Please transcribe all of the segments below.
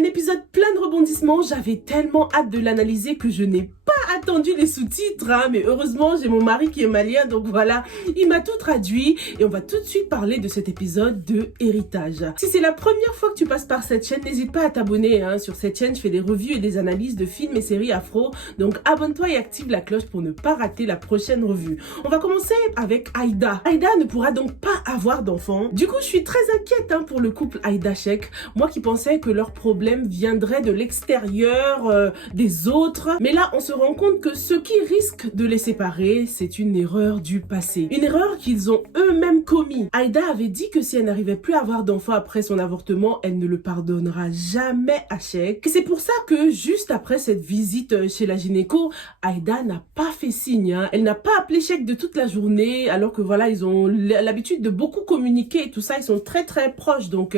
Un épisode plein de rebondissements, j'avais tellement hâte de l'analyser que je n'ai pas attendu les sous-titres, hein, mais heureusement j'ai mon mari qui est malien, donc voilà, il m'a tout traduit et on va tout de suite parler de cet épisode de Héritage. Si c'est la première fois que tu passes par cette chaîne, n'hésite pas à t'abonner, hein. Sur cette chaîne, je fais des revues et des analyses de films et séries afro, donc abonne-toi et active la cloche pour ne pas rater la prochaine revue. On va commencer avec Aïda. Aïda ne pourra donc pas avoir d'enfant. Du coup, je suis très inquiète, hein, pour le couple Aïda-Cheikh. Moi qui pensais que leur problème viendrait de l'extérieur, des autres. Mais là, on se rend compte que ce qui risque de les séparer, c'est une erreur du passé. Une erreur qu'ils ont eux-mêmes commis. Aïda avait dit que si elle n'arrivait plus à avoir d'enfant après son avortement, elle ne le pardonnera jamais à Cheikh. Et c'est pour ça que juste après cette visite chez la gynéco, Aïda n'a pas fait signe, hein. Elle n'a pas appelé Cheikh de toute la journée, alors que voilà, ils ont l'habitude de beaucoup communiquer et tout ça, ils sont très très proches. Donc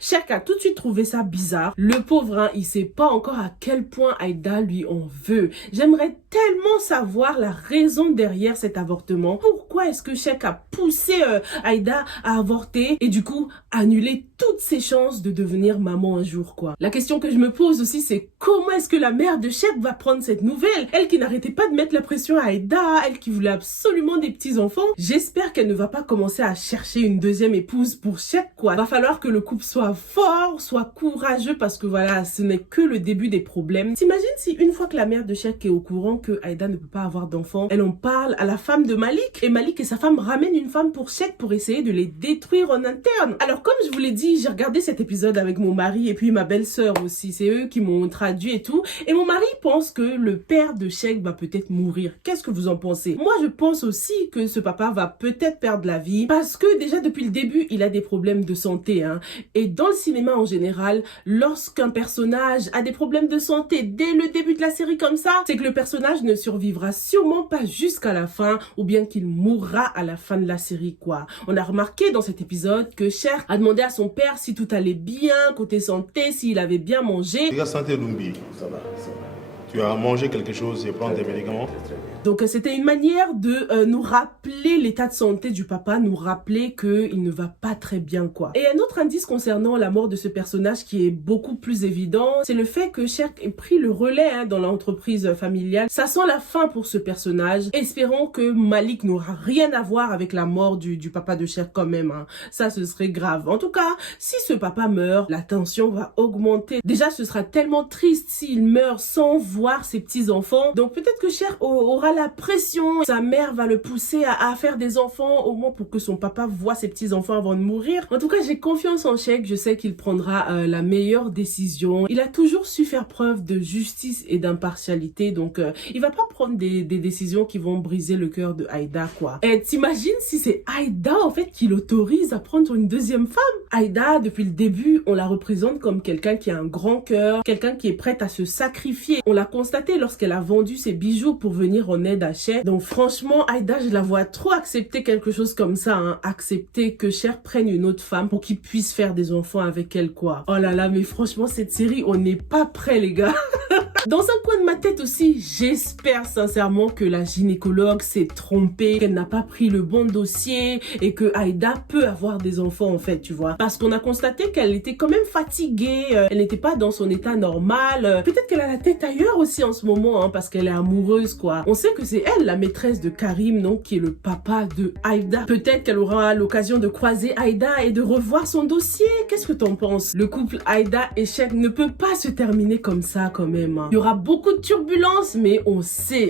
Cheikh a tout de suite trouvé ça bizarre. Le pauvre, hein, il sait pas encore à quel point Aïda lui en veut. J'aimerais tellement savoir la raison derrière cet avortement. Pourquoi est-ce que Cheikh a poussé Aïda à avorter et du coup annuler toutes ses chances de devenir maman un jour, quoi. La question que je me pose aussi, c'est comment est-ce que la mère de Cheikh va prendre cette nouvelle? Elle qui n'arrêtait pas de mettre la pression à Aïda, elle qui voulait absolument des petits-enfants. J'espère qu'elle ne va pas commencer à chercher une deuxième épouse pour Cheikh, quoi. Va falloir que le couple soit fort, soit courageux, parce que voilà, ce n'est que le début des problèmes. T'imagines si une fois que la mère de Cheikh est au courant que Aïda ne peut pas avoir d'enfant, elle en parle à la femme de Malik, et Malik et sa femme ramènent une femme pour Cheikh pour essayer de les détruire en interne. Alors comme je vous l'ai dit, j'ai regardé cet épisode avec mon mari et puis ma belle-sœur aussi, c'est eux qui m'ont traduit et tout, et mon mari pense que le père de Cheikh va peut-être mourir. Qu'est-ce que vous en pensez? Moi je pense aussi que ce papa va peut-être perdre la vie, parce que déjà depuis le début il a des problèmes de santé, hein. Et dans le cinéma en général, lorsqu'un personnage a des problèmes de santé dès le début de la série comme ça, c'est que le personnage ne survivra sûrement pas jusqu'à la fin, ou bien qu'il mourra à la fin de la série, quoi. On a remarqué dans cet épisode que Cheikh a demandé à son père si tout allait bien côté santé, s'il avait bien mangé. Regarde, santé Lumbi, ça va. Tu as mangé quelque chose et prends tes médicaments. Donc c'était une manière de nous rappeler l'état de santé du papa, nous rappeler qu'il ne va pas très bien, quoi. Et un autre indice concernant la mort de ce personnage qui est beaucoup plus évident, c'est le fait que Cheikh ait pris le relais, hein, dans l'entreprise familiale. Ça sent la fin pour ce personnage. Espérons que Malik n'aura rien à voir avec la mort du papa de Cheikh quand même, hein. Ça, ce serait grave. En tout cas, si ce papa meurt, la tension va augmenter. Déjà, ce sera tellement triste s'il meurt sans voir ses petits-enfants. Donc peut-être que Cheikh aura la pression, sa mère va le pousser à faire des enfants, au moins pour que son papa voit ses petits-enfants avant de mourir. En tout cas, j'ai confiance en Cheikh, je sais qu'il prendra la meilleure décision. Il a toujours su faire preuve de justice et d'impartialité, donc il va pas prendre des décisions qui vont briser le cœur de Aïda, quoi. Et t'imagines si c'est Aïda, en fait, qui l'autorise à prendre une deuxième femme? Aïda, depuis le début, on la représente comme quelqu'un qui a un grand cœur, quelqu'un qui est prête à se sacrifier. On l'a constaté lorsqu'elle a vendu ses bijoux pour venir en aide à Cheikh. Donc franchement, Aïda, je la vois trop accepter quelque chose comme ça, hein. Accepter que Cheikh prenne une autre femme pour qu'il puisse faire des enfants avec elle, quoi. Oh là là, mais franchement, cette série, on n'est pas prêts, les gars. Dans un coin de ma tête aussi, j'espère sincèrement que la gynécologue s'est trompée, qu'elle n'a pas pris le bon dossier et que Aïda peut avoir des enfants, en fait, tu vois. Parce qu'on a constaté qu'elle était quand même fatiguée, elle n'était pas dans son état normal. Peut-être qu'elle a la tête ailleurs aussi en ce moment, hein, parce qu'elle est amoureuse, quoi. On sait que c'est elle, la maîtresse de Karim, non, qui est le papa de Aïda. Peut-être qu'elle aura l'occasion de croiser Aïda et de revoir son dossier. Qu'est-ce que t'en penses? Le couple Aïda et Cheikh ne peut pas se terminer comme ça, quand même, hein. Il y aura beaucoup de turbulences, mais on sait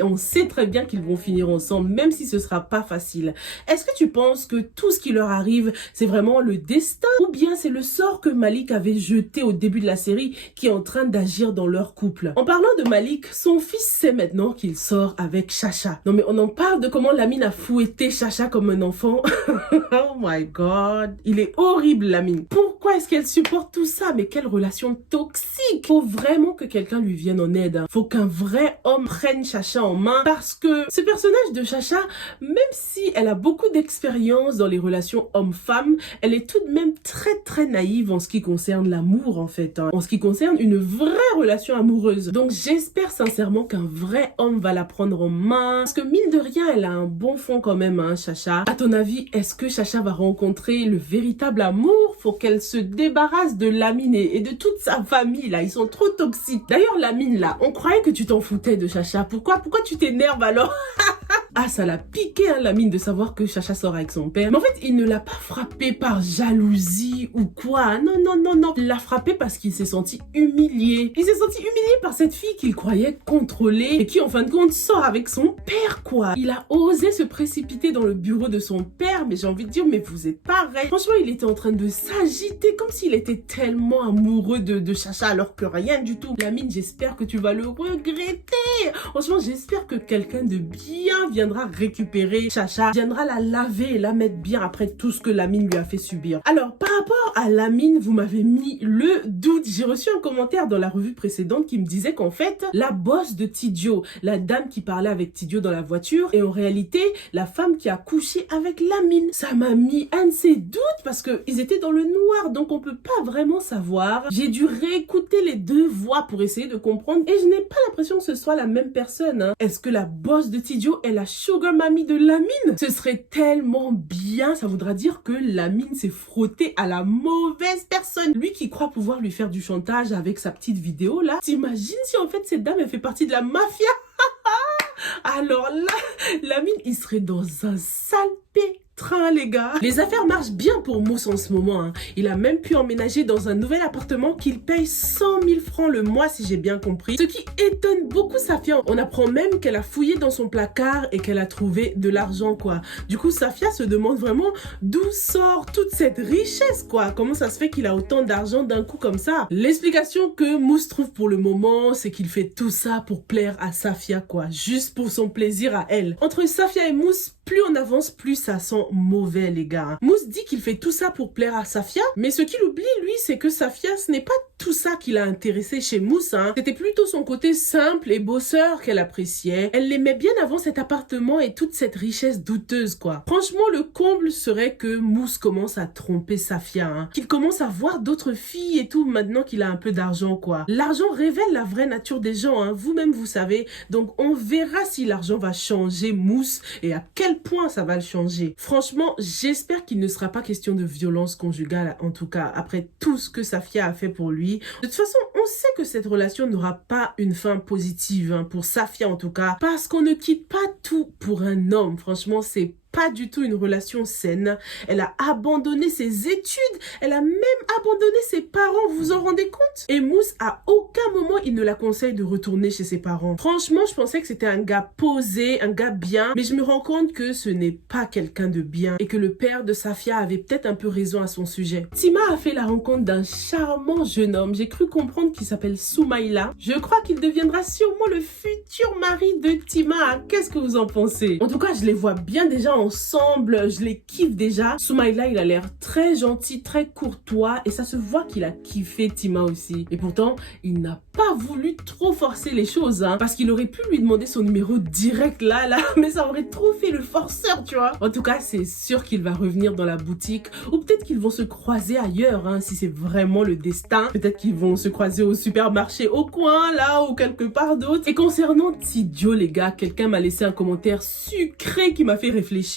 très bien qu'ils vont finir ensemble, même si ce sera pas facile. Est-ce que tu penses que tout ce qui leur arrive, c'est vraiment le destin, ou bien c'est le sort que Malik avait jeté au début de la série qui est en train d'agir dans leur couple? En parlant de Malik, son fils sait maintenant qu'il sort avec Chacha. Non mais on en parle de comment Lamine a fouetté Chacha comme un enfant. Oh my god, il est horrible, Lamine. Pourquoi est-ce qu'elle supporte tout ça? Mais quelle relation toxique! Faut vraiment que quelqu'un lui vienne en aide. Hein. Faut qu'un vrai homme prenne Chacha en main parce que ce personnage de Chacha, même si elle a beaucoup d'expérience dans les relations homme-femme, elle est tout de même très naïve en ce qui concerne l'amour en fait. Hein. En ce qui concerne une vraie relation amoureuse. Donc j'espère sincèrement qu'un vrai homme va la prendre en main. Parce que mine de rien, elle a un bon fond quand même, hein, Chacha. À ton avis, est-ce que Chacha va rencontrer le véritable amour? Faut qu'elle se débarrasse de Lamine et de toute sa famille là. Ils sont trop toxiques. D'ailleurs, Lamine là, on croyait que tu t'en foutais de Chacha. Pourquoi tu t'énerves alors? Ah, ça l'a piqué, hein, Lamine, de savoir que Chacha sort avec son père. Mais en fait, il ne l'a pas frappé par jalousie ou quoi. Non. Il l'a frappé parce qu'il s'est senti humilié. Il s'est senti humilié par cette fille qu'il croyait contrôler et qui, en fin de compte, sort avec son père, quoi. Il a osé se précipiter dans le bureau de son père, mais j'ai envie de dire, mais vous êtes pareil. Franchement, il était en train de s'agiter comme s'il était tellement amoureux de Chacha alors que rien du tout. Lamine, j'espère que tu vas le regretter. Franchement, j'espère que quelqu'un de bien viendra récupérer Chacha, viendra la laver et la mettre bien après tout ce que Lamine lui a fait subir. Alors, par rapport à Lamine, vous m'avez mis le doute. J'ai reçu un commentaire dans la revue précédente qui me disait qu'en fait, la boss de Tidjo, la dame qui parlait avec Tidjo dans la voiture, est en réalité la femme qui a couché avec Lamine. Ça m'a mis un de ces doutes parce qu'ils étaient dans le noir, donc on peut pas vraiment savoir. J'ai dû réécouter les deux voix pour essayer de comprendre et je n'ai pas l'impression que ce soit la même personne. Hein. Est-ce que la boss de Tidjo est la sugar mamie de Lamine? Ce serait tellement bien, ça voudra dire que Lamine s'est frotté à la mauvaise personne. Lui qui croit pouvoir lui faire du chantage avec sa petite vidéo là. T'imagines si en fait cette dame elle fait partie de la mafia? Alors là, Lamine il serait dans un sale pétrin les gars. Les affaires marchent bien pour Mousse en ce moment. Hein. Il a même pu emménager dans un nouvel appartement qu'il paye 100 000 francs le mois si j'ai bien compris. Ce qui étonne beaucoup Safia. On apprend même qu'elle a fouillé dans son placard et qu'elle a trouvé de l'argent quoi. Du coup Safia se demande vraiment d'où sort toute cette richesse quoi. Comment ça se fait qu'il a autant d'argent d'un coup comme ça? L'explication que Mousse trouve pour le moment c'est qu'il fait tout ça pour plaire à Safia quoi. Juste pour son plaisir à elle. Entre Safia et Mousse, plus on avance, plus ça sent mauvais les gars. Mousse dit qu'il fait tout ça pour plaire à Safia, mais ce qu'il oublie lui, c'est que Safia, ce n'est pas tout ça qui l'a intéressé chez Mousse. Hein. C'était plutôt son côté simple et bosseur qu'elle appréciait. Elle l'aimait bien avant cet appartement et toute cette richesse douteuse quoi. Franchement, le comble serait que Mousse commence à tromper Safia. Hein. Qu'il commence à voir d'autres filles et tout maintenant qu'il a un peu d'argent quoi. L'argent révèle la vraie nature des gens. Hein. Vous-même vous savez. Donc on verra si l'argent va changer Mousse et à quel point ça va le changer. Franchement, j'espère qu'il ne sera pas question de violence conjugale, en tout cas, après tout ce que Safia a fait pour lui. De toute façon, on sait que cette relation n'aura pas une fin positive, hein, pour Safia en tout cas, parce qu'on ne quitte pas tout pour un homme. Franchement, c'est pas du tout une relation saine. Elle a abandonné ses études, elle a même abandonné ses parents, vous vous en rendez compte? Et Mousse, à aucun moment, il ne la conseille de retourner chez ses parents. Franchement, je pensais que c'était un gars posé, un gars bien, mais je me rends compte que ce n'est pas quelqu'un de bien et que le père de Safia avait peut-être un peu raison à son sujet. Tima a fait la rencontre d'un charmant jeune homme. J'ai cru comprendre qu'il s'appelle Soumaïla. Je crois qu'il deviendra sûrement le futur mari de Tima. Qu'est-ce que vous en pensez? En tout cas, je les vois bien déjà ensemble, je les kiffe déjà. Soumaïla, il a l'air très gentil, très courtois et ça se voit qu'il a kiffé Tima aussi. Et pourtant, il n'a pas voulu trop forcer les choses, hein, parce qu'il aurait pu lui demander son numéro direct là, mais ça aurait trop fait le forceur, tu vois. En tout cas, c'est sûr qu'il va revenir dans la boutique ou peut-être qu'ils vont se croiser ailleurs, hein, si c'est vraiment le destin. Peut-être qu'ils vont se croiser au supermarché au coin, là, ou quelque part d'autre. Et concernant Tidjo, les gars, quelqu'un m'a laissé un commentaire sucré qui m'a fait réfléchir.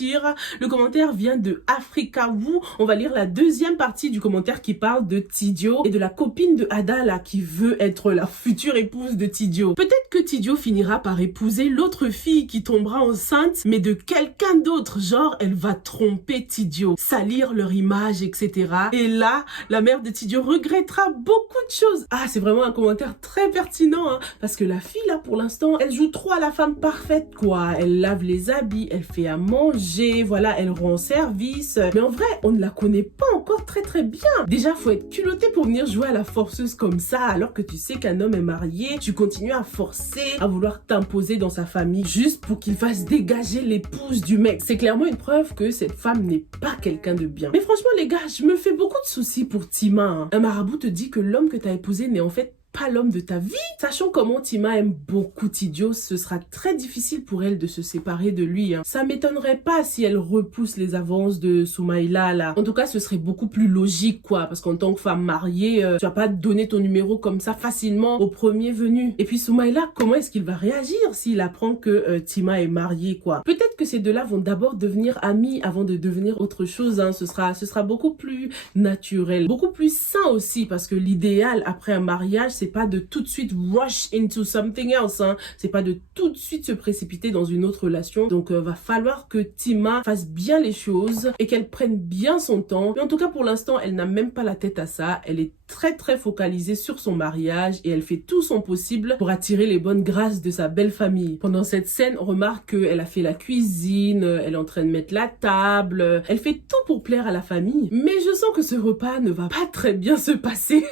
Le commentaire vient de Africa Wu. On va lire la deuxième partie du commentaire qui parle de Tidjo et de la copine de Ada, là, qui veut être la future épouse de Tidjo. Peut-être que Tidjo finira par épouser l'autre fille qui tombera enceinte, mais de quelqu'un d'autre. Genre, elle va tromper Tidjo, salir leur image, etc. Et là, la mère de Tidjo regrettera beaucoup de choses. Ah, c'est vraiment un commentaire très pertinent, hein, parce que la fille, là, pour l'instant, elle joue trop à la femme parfaite, quoi. Elle lave les habits, elle fait à manger, voilà, elle rend service. Mais en vrai, on ne la connaît pas encore très bien. Déjà, faut être culotté pour venir jouer à la forceuse comme ça, alors que tu sais qu'un homme est marié, tu continues à forcer, à vouloir t'imposer dans sa famille, juste pour qu'il fasse dégager l'épouse du mec. C'est clairement une preuve que cette femme n'est pas quelqu'un de bien. Mais franchement, les gars, je me fais beaucoup de soucis pour Tima. Hein. Un marabout te dit que l'homme que t'as épousé n'est en fait pas l'homme de ta vie? Sachant comment Tima aime beaucoup Tidio, ce sera très difficile pour elle de se séparer de lui. Ça m'étonnerait pas si elle repousse les avances de Soumaïla là. En tout cas, ce serait beaucoup plus logique quoi, parce qu'en tant que femme mariée, tu vas pas donner ton numéro comme ça facilement au premier venu. Et puis Soumaïla, comment est-ce qu'il va réagir s'il apprend que Tima est mariée quoi? Peut-être que ces deux-là vont d'abord devenir amis avant de devenir autre chose. Ce sera beaucoup plus naturel, beaucoup plus sain aussi, parce que l'idéal après un mariage, c'est pas de tout de suite rush into something else. C'est pas de tout de suite se précipiter dans une autre relation. Donc va falloir que Tima fasse bien les choses et qu'elle prenne bien son temps. Mais en tout cas pour l'instant, elle n'a même pas la tête à ça. Elle est très focalisée sur son mariage et elle fait tout son possible pour attirer les bonnes grâces de sa belle famille. Pendant cette scène, on remarque qu'elle a fait la cuisine, elle est en train de mettre la table, elle fait tout pour plaire à la famille. Mais je sens que ce repas ne va pas très bien se passer.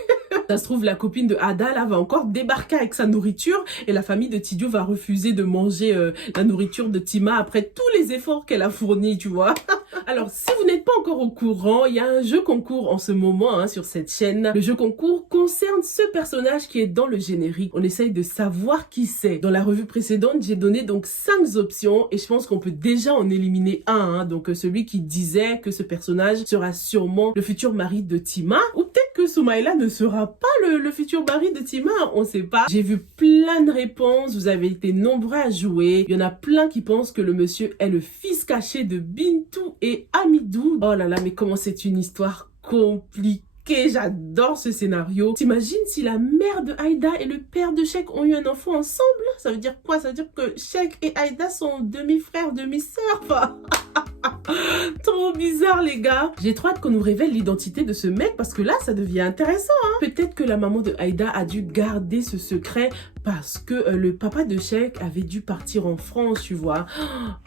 Ça se trouve, la copine de Ada là va encore débarquer avec sa nourriture et la famille de Tidio va refuser de manger la nourriture de Tima après tous les efforts qu'elle a fournis, tu vois. Alors, si vous n'êtes pas encore au courant, il y a un jeu concours en ce moment sur cette chaîne. Le jeu concours concerne ce personnage qui est dans le générique. On essaye de savoir qui c'est. Dans la revue précédente, j'ai donné donc 5 options et je pense qu'on peut déjà en éliminer un. Donc, celui qui disait que ce personnage sera sûrement le futur mari de Tima. Ou peut-être que Soumaïla ne sera pas le futur mari de Tima, on sait pas. J'ai vu plein de réponses, vous avez été nombreux à jouer. Il y en a plein qui pensent que le monsieur est le fils caché de Bintou et Amidou. Oh là là, mais comment c'est une histoire compliquée. J'adore ce scénario. T'imagines si la mère de Aïda et le père de Sheikh ont eu un enfant ensemble? Ça veut dire quoi? Ça veut dire que Sheikh et Aïda sont demi-frères, demi-sœurs. Trop bizarre les gars. J'ai trop hâte qu'on nous révèle l'identité de ce mec parce que là ça devient intéressant. Peut-être que la maman de Aïda a dû garder ce secret parce que le papa de Sheikh avait dû partir en France, tu vois.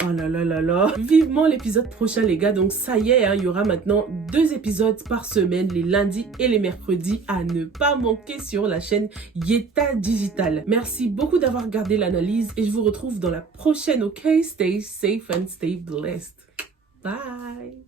Oh là là là là. Vivement l'épisode prochain les gars. Donc ça y est, il y aura maintenant 2 épisodes par semaine, les lundis et les mercredis, à ne pas manquer sur la chaîne Yeta Digital. Merci beaucoup d'avoir regardé l'analyse et je vous retrouve dans la prochaine, ok? Stay safe and stay blessed. Bye.